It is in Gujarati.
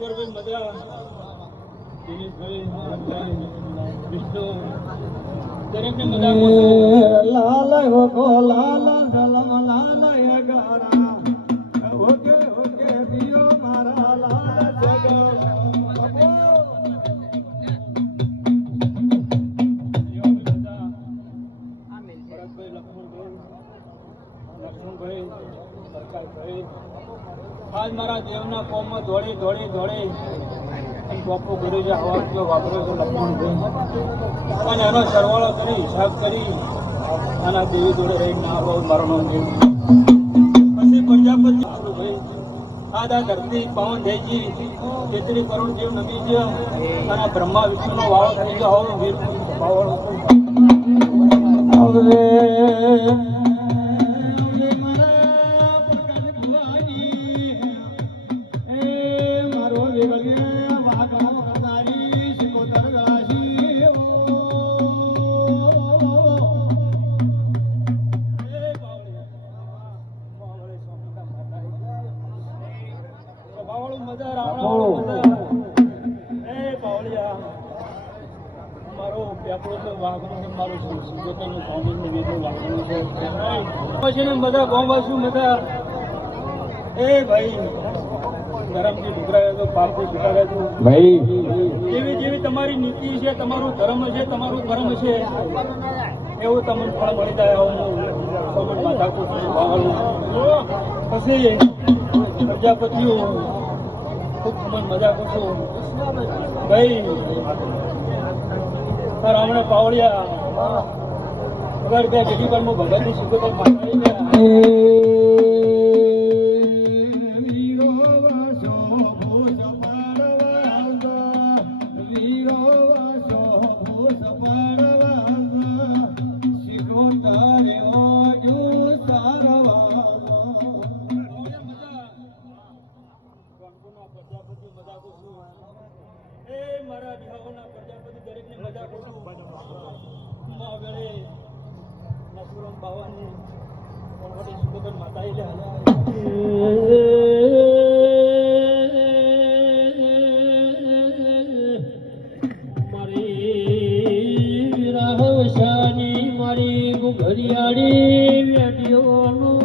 ઈશ્વરભાઈ મજા દિનેશભાઈ વિષ્ણુ દરેકને મજા લાલ હો લાલ સલમ લાલ ગારા ઓકે ઓકે દિયો મારા લાલ જગા આજ મારા દેવના કોમમાં દોડી દોડી દોડી ગોપો કરી છે હવા જો વાપર્યો છે લક્ષ્મણભાઈ અને એનો સરવાળો કરી હિસાબ કરી આના દેવી જોડે રહી ના બહુ મારો નામ દેવ પછી પ્રજાપતિ ભાઈ આ ધરતી પવન દેજી જેટલી કરોડ જીવ નમી છે અને બ્રહ્મા વિષ્ણુનો વાળો થઈ ગયો હવે વીર વાળો બધા ગોવાસી બધા એ ભાઈ ધરમથી ઢુકરાયો તો પાપથી છૂટાવ્યા તું ભાઈ જેવી જેવી તમારી નીતિ છે તમારું ધર્મ છે તમારું કર્મ છે એવું તમને ફળ મળી જાય માથા પછી પ્રજાપતિઓ ખૂબ મજા કરશું ભાઈ રામણે પાવડિયા અગર બે ગીડી પર હું ભગતની શીખોતર મારા વિવાહોના પ્રજાપતિ દરેકને મજા કરશું નસુરમ બાવાની કોણવટી સુગોદર માતા એટલે મારી રાહવશાની મારી ઘડિયાળી વેટીઓનું